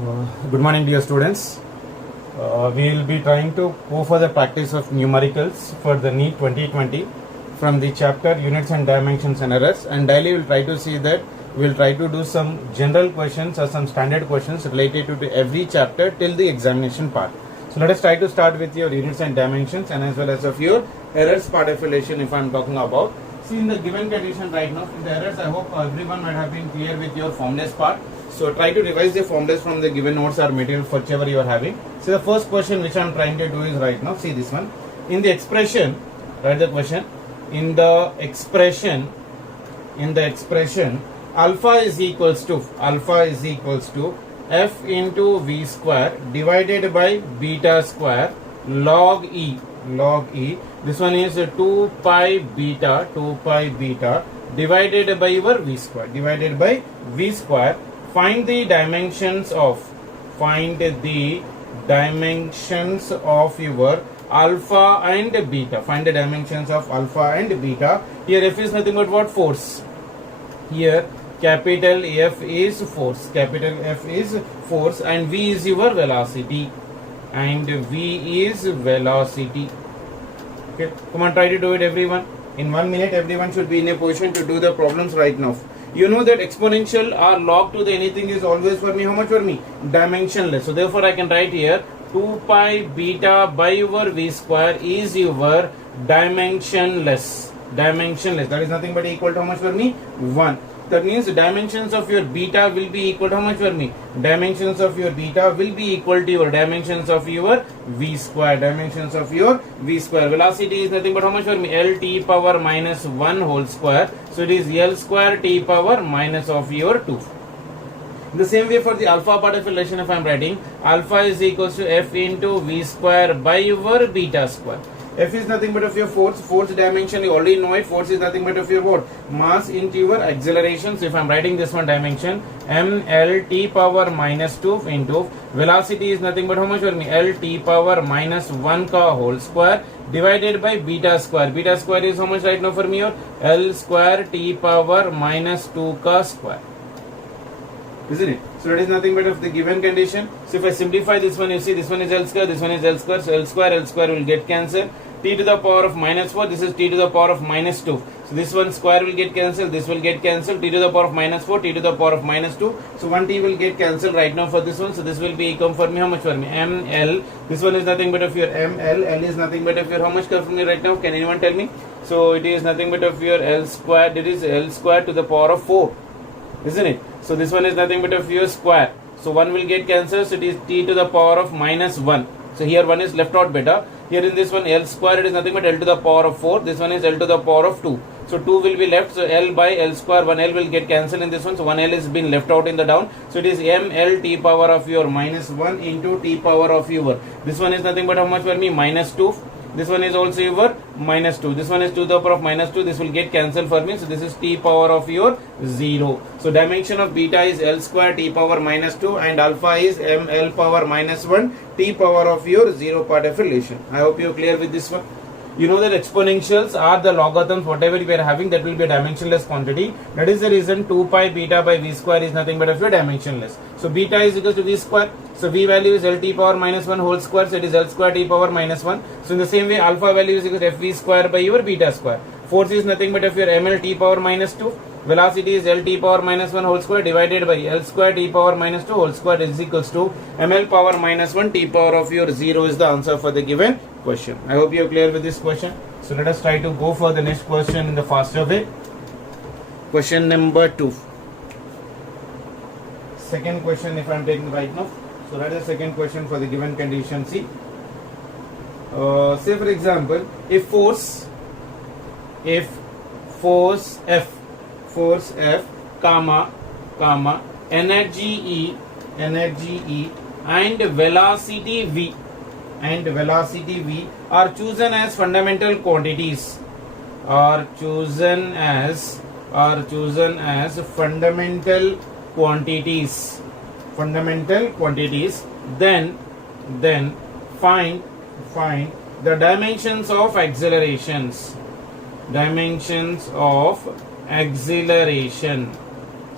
Good morning, dear students. We will be trying to go for the practice of numericals for the NEET 2020 from the chapter Units and Dimensions and Errors, and daily we will try to see that we will try to do some general questions or some standard questions related to every chapter till the examination part. So let us try to start with your units and dimensions and as well as of your errors part affiliation if I am talking about. See, in the given condition right now, in the errors, I hope everyone might have been clear with your formulas part. So try to revise the formulas from the given notes or material, whichever you are having. So the first question which I am trying to do is right now, see this one. In the expression, write the question. In the expression, alpha is equals to f into v square divided by beta square log e. This one is 2 pi beta divided by your v square. Find the dimensions of your alpha and beta. Find the dimensions of alpha and beta. Here f is nothing but what? Force. Here capital F is force. And v is your velocity. Okay, come on, try to do it, everyone. In 1 minute, everyone should be in a position to do the problems right now. You know that exponential or log to the anything is always for me, how much for me? Dimensionless. So therefore I can write here 2 pi beta by your v square is your dimensionless. That is nothing but equal to how much for me? 1. That means the dimensions of your beta will be equal to how much for me? Dimensions of your beta will be equal to your dimensions of your v square. Velocity is nothing but how much for me? L t power minus 1 whole square. So it is L square t power minus of your 2. In the same way for the alpha part of relation, if I am writing, alpha is equals to f into v square by your beta square. F is nothing but of your force dimension, you already know it. Force is nothing but of your what? Mass into your acceleration. So if I am writing this one dimension, ml t power minus 2 into velocity is nothing but how much for me? L t power minus 1 ka whole square divided by beta square. Beta square is how much right now for me? Or L square t power minus 2 ka square. Isn't it? So that is nothing but of the given condition. So if I simplify this one, you see this one is L square, this one is L square. So L square will get cancelled. T to the power of minus 4, this is t to the power of minus 2. So this one square will get cancelled, this will get cancelled. T to the power of minus 4, t to the power of minus 2. So 1 t will get cancelled right now for this one. So this will be equal for me, how much for me? ml. This one is nothing but of your ml. L is nothing but of your, how much for me right now? Can anyone tell me? So it is nothing but of your L square. It is L square to the power of 4. Isn't it? So this one is nothing but of your square. So 1 will get cancelled. So it is t to the power of minus 1. So here 1 is left out better. Here in this one L square, it is nothing but L to the power of 4. This one is L to the power of 2. So 2 will be left. So L by L square, 1L will get cancelled in this one. So 1L is been left out in the down. So it is ml t power of your minus 1 into t power of your. This one is nothing but how much for me? Minus 2. This one is also your minus 2. This one is 2 to the power of minus 2. This will get cancelled for me. So this is t power of your 0. So dimension of beta is L square t power minus 2 and alpha is ml power minus 1 t power of your 0 part of relation. I hope you are clear with this one. You know that exponentials are the logarithms, whatever we are having, that will be a dimensionless quantity. That is the reason 2 pi beta by v square is nothing but of your dimensionless. So beta is equal to v square. So v value is L t power minus 1 whole square. So it is L square t power minus 1. So in the same way, alpha value is equal to fv square by your beta square. Force is nothing but of your ml t power minus 2. Velocity is L t power minus 1 whole square divided by L square t power minus 2 whole square is equals to ml power minus 1 t power of your 0 is the answer for the given question. I hope you are clear with this question. So let us try to go for the next question in the faster way. Question number 2. Second question if I am taking right now. So that is the second question for the given condition. See, say for example, if force F, comma, energy E and velocity V are chosen as fundamental quantities. Fundamental quantities. Then find the dimensions of accelerations.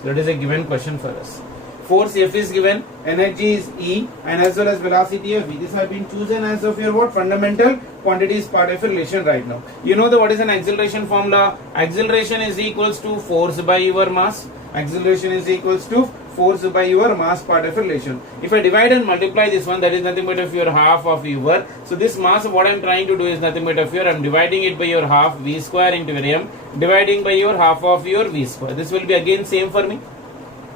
So that is a given question for us. Force F is given, energy is E, and as well as velocity of V. These have been chosen as of your what? Fundamental quantities part of your relation right now. You know what is an acceleration formula? Acceleration is equals to force by your mass. Acceleration is equals to force by your mass part of relation. If I divide and multiply this one, that is nothing but of your half of your. So this mass, what I am trying to do is nothing but of your, I am dividing it by your half V square into your m, dividing by your half of your V square. This will be again same for me,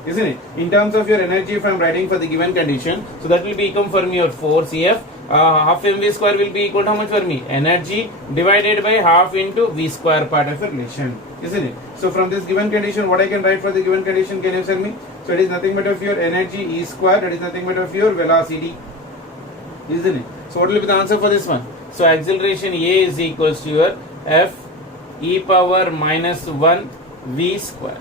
isn't it? In terms of your energy, if I am writing for the given condition, so that will become for me your force F. Half mv square will be equal to how much for me? Energy divided by half into V square part of a relation, isn't it? So from this given condition, what I can write for the given condition, can you tell me? So it is nothing but of your energy E square, that is nothing but of your velocity, isn't it? So what will be the answer for this one? So acceleration A is equals to your F e power minus 1 V square.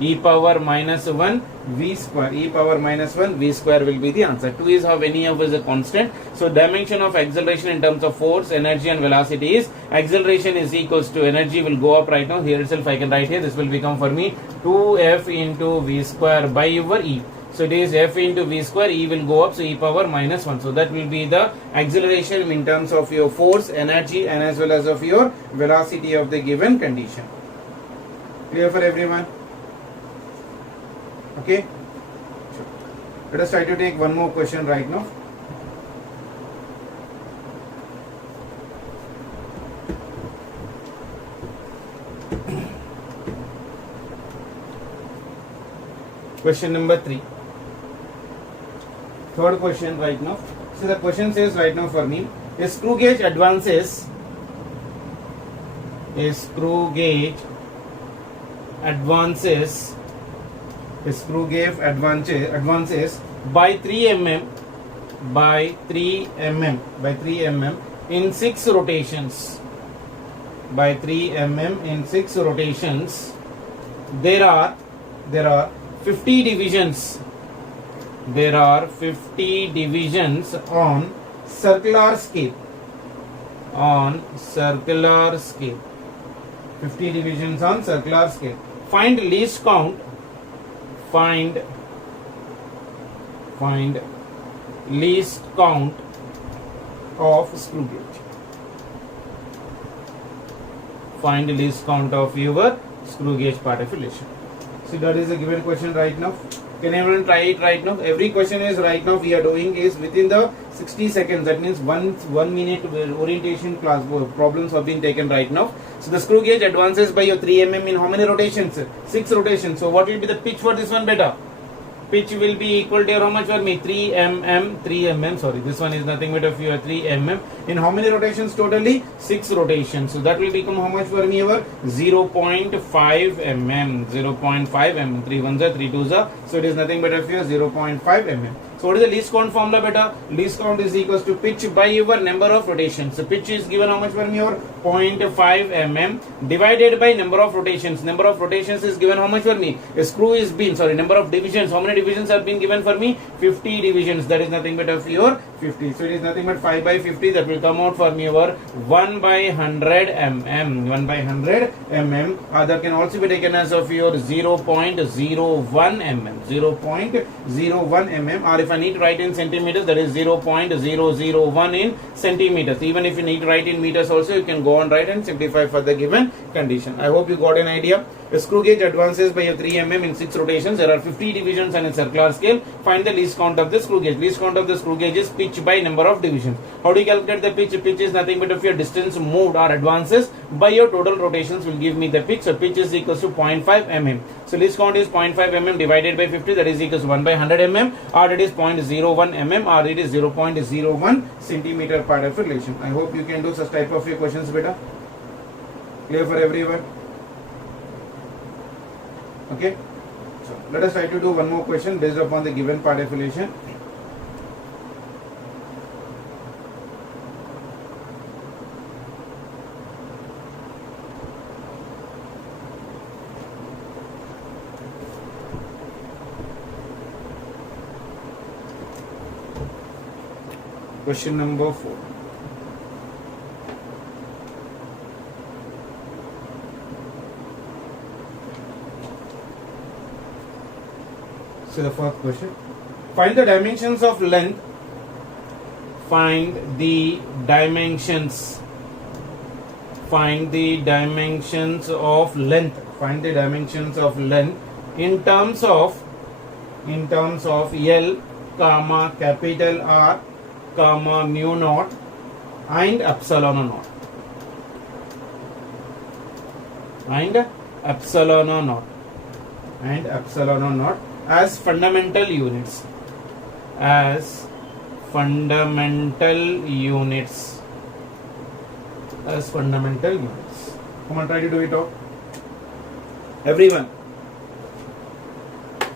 E power minus 1 V square. E power minus 1 V square will be the answer. 2 is how many of is a constant. So dimension of acceleration in terms of force, energy and velocity is acceleration is equals to energy will go up right now. Here itself I can write here. This will become for me 2F into V square by your E. So it is F into V square. E will go up. So E power minus 1. So that will be the acceleration in terms of your force, energy and as well as of your velocity of the given condition. Clear for everyone? Okay, sure. Let us try to take one more question right now. Question number 3. Third question right now. So the question says right now for me, a screw gauge advances. A screw gauge advances. A screw gauge advances by 3 mm in 6 rotations. By 3 mm in 6 rotations. There are 50 divisions. There are 50 divisions on circular scale. On circular scale. 50 divisions on circular scale. Find least count. Find least count of screw gauge. Find least count of your screw gauge part of relation. So that is a given question right now. Can everyone try it right now? Every question is right now we are doing is within the 60 seconds. That means 1 minute orientation class problems have been taken right now. So the screw gauge advances by your 3 mm in how many rotations? 6 rotations. So what will be the pitch for this one better? Pitch will be equal to how much for me? 3 mm. Sorry, this one is nothing but of your 3 mm. In how many rotations totally? 6 rotations. So that will become how much for me? Our 0.5 mm. 0.5 mm. 3 ones are 3 twos are. So it is nothing but of your 0.5 mm. So what is the least count formula beta? Least count is equals to pitch by your number of rotations. So pitch is given how much for me? Or 0.5 mm divided by number of rotations. Number of rotations is given how much for me? A screw is been, number of divisions. How many divisions have been given for me? 50 divisions. That is nothing but of your 50. So it is nothing but 5 by 50. That will come out for me over 1 by 100 mm. 1 by 100 mm. That can also be taken as of your 0.01 mm. 0.01 mm. Or if I need to write in centimeters, that is 0.001 in centimeters. Even if you need to write in meters also, you can go on write and simplify for the given condition. I hope you got an idea. The screw gauge advances by a 3 mm in 6 rotations. There are 50 divisions on a circular scale. Find the least count of the screw gauge. Least count of the screw gauge is pitch by number of divisions. How do you calculate the pitch? Pitch is nothing but if your distance moved or advances by your total rotations will give me the pitch. So pitch is equals to 0.5 mm. So least count is 0.5 mm divided by 50. That is equals to 1 by 100 mm, or it is 0.01 mm, or it is 0.01 centimeter part of relation. I hope you can do such type of questions better. Clear for everyone? Okay. So let us try to do one more question based upon the given part of relation. Question number 4. So the first question, find the dimensions of length. Find the dimensions. Find the dimensions of length. Find the dimensions of length in terms of L, comma capital R, comma mu naught and epsilon naught. And epsilon naught as fundamental units. As fundamental units. Come on, try to do it out. Everyone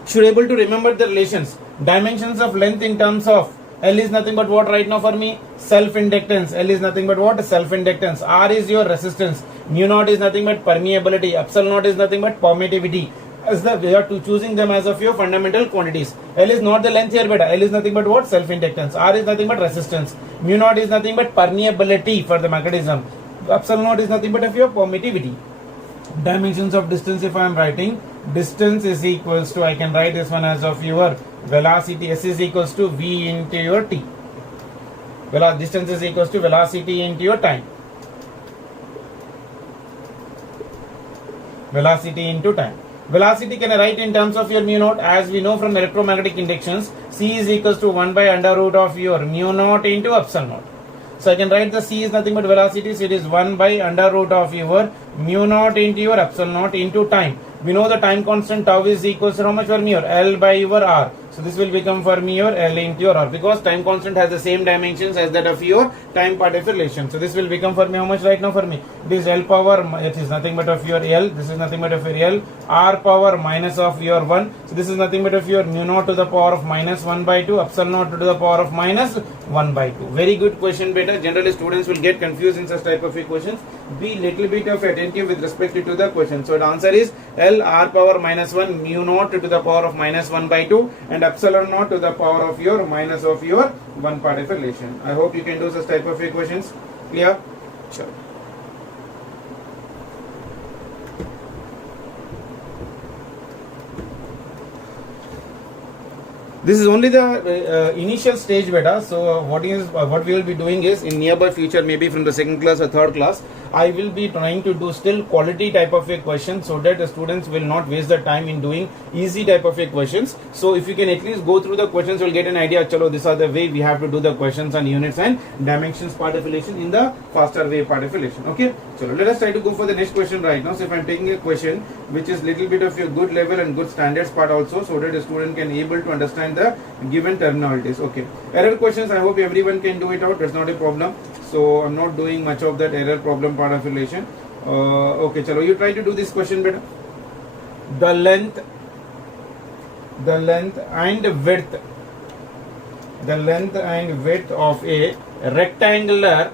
should able to remember the relations. Dimensions of length in terms of L is nothing but what right now for me? Self-inductance. L is nothing but what? Self-inductance. R is your resistance. Mu naught is nothing but permeability. Epsilon naught is nothing but permittivity. As we are choosing them as of your fundamental quantities. L is not the length here, but L is nothing but what? Self-inductance. R is nothing but resistance. Mu naught is nothing but permeability for the mechanism. Epsilon naught is nothing but of your permittivity. Dimensions of distance, if I am writing, distance is equals to, I can write this one as of your velocity. S is equals to V into your T. Distance is equals to velocity into your time. Velocity into time. Velocity can I write in terms of your mu naught, as we know from electromagnetic inductions. C is equals to 1 by under root of your mu naught into epsilon naught. So I can write the C is nothing but velocity, so it is 1 by under root of your mu naught into your epsilon naught into time. We know the time constant tau is equals to how much for me? Your L by your R. So this will become for me your L into your R, because time constant has the same dimensions as that of your time part of relation. So this will become for me how much right now for me? This L power, it is nothing but of your L. This is nothing but of your L. R power minus of your 1. So this is nothing but of your mu naught to the power of minus 1 by 2. Epsilon naught to the power of minus 1 by 2. Very good question, beta. Generally students will get confused in such type of equations. Be little bit of attentive with respect to the question. So the answer is L R power minus 1 mu naught to the power of minus 1 by 2 and epsilon naught to the power of your minus of your 1 part of relation. I hope you can do such type of equations. Clear? Sure. This is only the initial stage, beta. So what we will be doing is in nearby future, maybe from the second class or third class, I will be trying to do still quality type of a question, so that the students will not waste their time in doing easy type of a questions. So if you can at least go through the questions, you'll get an idea. Chalo, these are the way we have to do the questions on units and dimensions part of relation in the faster way part of relation. Okay. So let us try to go for the next question right now. So if I'm taking a question which is little bit of your good level and good standards part also, so that the student can able to understand the given terminologies. Okay. Error questions, I hope everyone can do it out. That's not a problem. So I'm not doing much of that error problem part of relation. Okay, chalo, you try to do this question better. The length and width of a rectangular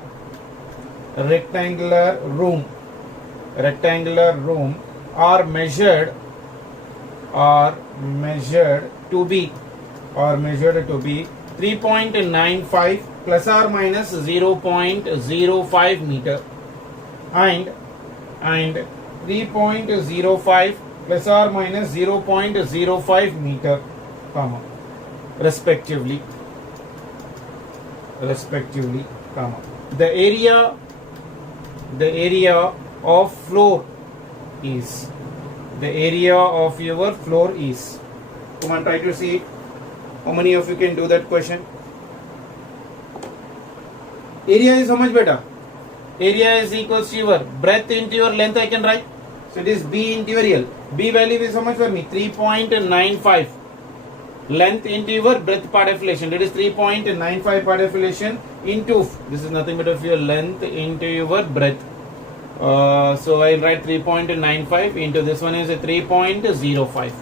room are measured to be 3.95 plus or minus 0.05 meter and 3.05 plus or minus 0.05 meter, comma, respectively, comma. The area of floor is, come on, try to see how many of you can do that question. Area is how much, beta? Area is equals to your breadth into your length, I can write. So it is B into your L. B value is how much for me? 3.95. Length into your breadth part of relation. That is 3.95 part of relation into, this is nothing but of your length into your breadth. So I'll write 3.95 into this one is a 3.05.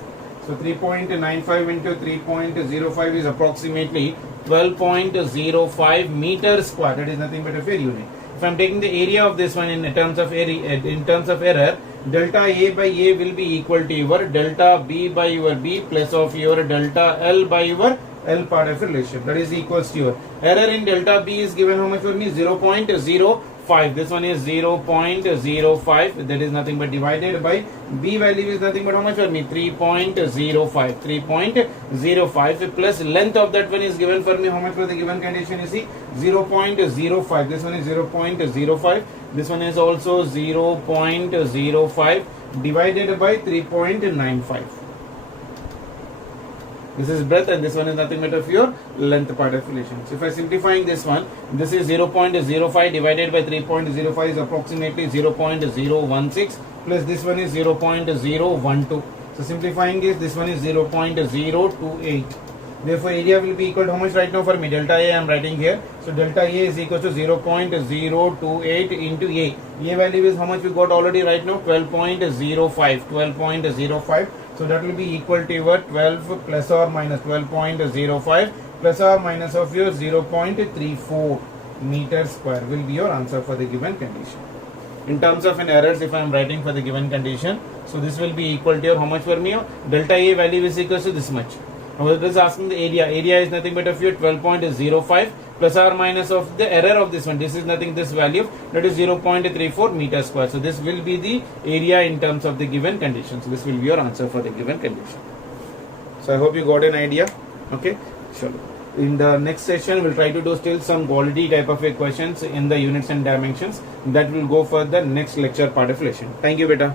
So 3.95 into 3.05 is approximately 12.05 meters square. That is nothing but a fair unit. If I am taking the area of this one in terms of error, delta A by A will be equal to your delta B by your B plus of your delta L by your L part of relation. That is equals to your error in delta B is given how much for me? 0.05 5. This one is 0.05. That is nothing but divided by B value is nothing but how much for me? 3.05. 3.05 plus length of that one is given for me. How much for the given condition? You see 0.05. This one is 0.05. This one is also 0.05 divided by 3.95. This is breadth and this one is nothing but of your length part of relation. So if I simplifying this one, this is 0.05 divided by 3.05 is approximately 0.016 plus this one is 0.012. So simplifying this one is 0.028. Therefore area will be equal to how much right now for me? Delta A I am writing here. So delta A is equal to 0.028 into A. A value is how much we got already right now? 12.05. 12.05. So that will be equal to your 12 plus or minus 12.05 plus or minus of your 0.34 meter square will be your answer for the given condition. In terms of an errors, if I am writing for the given condition, so this will be equal to your how much for me? Delta A value is equal to this much. Now it is asking the area. Area is nothing but of your 12.05 plus or minus of the error of this one. This is nothing, this value, that is 0.34 meter square. So this will be the area in terms of the given condition. So this will be your answer for the given condition. So I hope you got an idea. Okay, sure. In the next session, we'll try to do still some quality type of questions in the units and dimensions. That will go for the next lecture part of lesson. Thank you, beta.